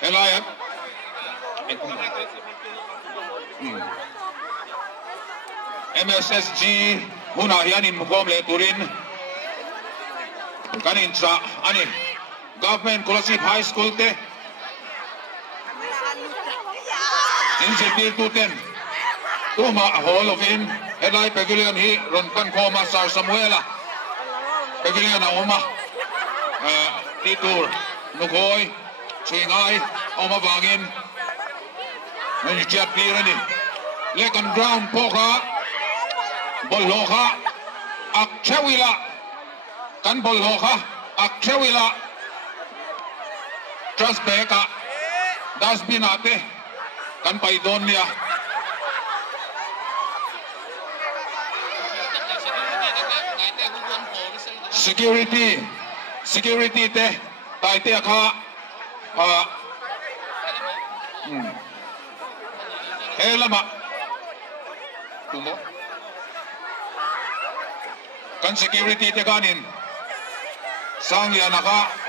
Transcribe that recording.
Helayan. MSSG hunahianin mukom le turin kanin sa ani Government Colosive High School te Insibil tuten Tuma Hall of Fame Helai Pavilion hi Ronpan Koma Sar Samuela Pavilion na uma Titur Nukoy Suingay Oma Bangin Nangyayat pira ni Lekan ground poka Bolhoka Akchewila Kan Bolhoka Akchewila Trasbeka Dasbinate Kan Paidonia Security te Taite ka Helama Tumo Kan security te kanin Sangya naka